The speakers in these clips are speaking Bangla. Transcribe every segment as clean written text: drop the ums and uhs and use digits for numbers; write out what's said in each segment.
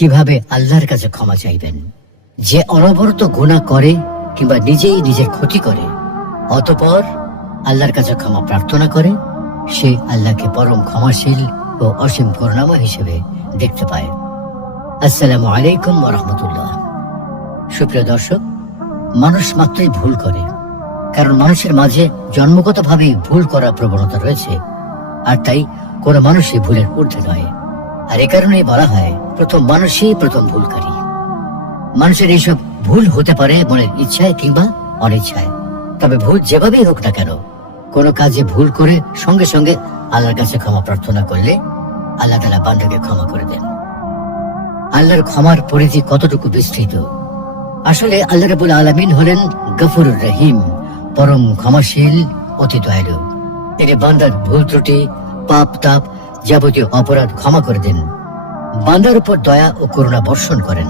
কিভাবে আল্লাহর কাছে ক্ষমা চাইবেন। যে অনবরত গুনাহ করে কিংবা নিজেই নিজের ক্ষতি করে অতঃপর আল্লাহর কাছে ক্ষমা প্রার্থনা করে, সে আল্লাহকে পরম ক্ষমাশীল ও অসীম করুণাময় হিসেবে দেখতে পায়। আসসালামু আলাইকুম ওয়া রাহমাতুল্লাহ। সুপ্রিয় দর্শক, মানুষ মাত্রই ভুল করে, কারণ মানুষের মাঝে জন্মগতভাবেই ভুল করার প্রবণতা রয়েছে, আর তাই কোনো মানুষই ভুলের ঊর্ধ্বে নয়। আর এ কারণেই বলা হয় প্রথম মানুষই প্রথম ভুলকারী। মানুষের এইসব ভুল হতে পারে মনের ইচ্ছায় কিংবা অনিচ্ছায়, তবে ভুল যেভাবেই হোক না কেন, কোনো কাজে ভুল করে সঙ্গে সঙ্গে আল্লাহর কাছে ক্ষমা প্রার্থনা করলে আল্লাহ তাআলা বান্দাকে ক্ষমা করে দেন। আল্লাহর ক্ষমার পরিধি কতটুকু বিস্তৃত! আসলে আল্লাহ রাব্বুল আলামিন হলেন গফুরুর রহিম, পরম ক্ষমাশীল, অতি দয়ালু। তিনি বান্দার ভুল ত্রুটি, পাপ তাপ, যাবতীয় অপরাধ ক্ষমা করে দেন। বান্দার উপর দয়া ও করুণা বর্ষণ করেন।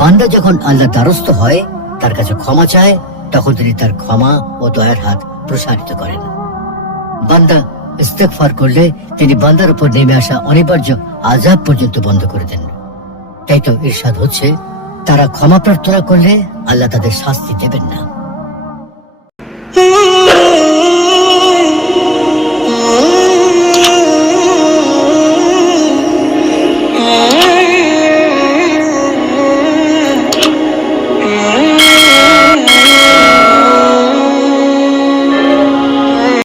বান্দা যখন আল্লাহর দ্বারস্থ হয়, তার কাছে ক্ষমা চায়, তখন তিনি তার ক্ষমা ও দয়ার হাত প্রসারিত করেন। বান্দা ইস্তেগফার করলে তিনি বান্দার উপর নেমে আসা অনিবার্য আযাব পর্যন্ত বন্ধ করে দেন। তাই তো ইরশাদ হচ্ছে, তারা ক্ষমা প্রার্থনা করলে আল্লাহ তাদের শাস্তি দেবেন না।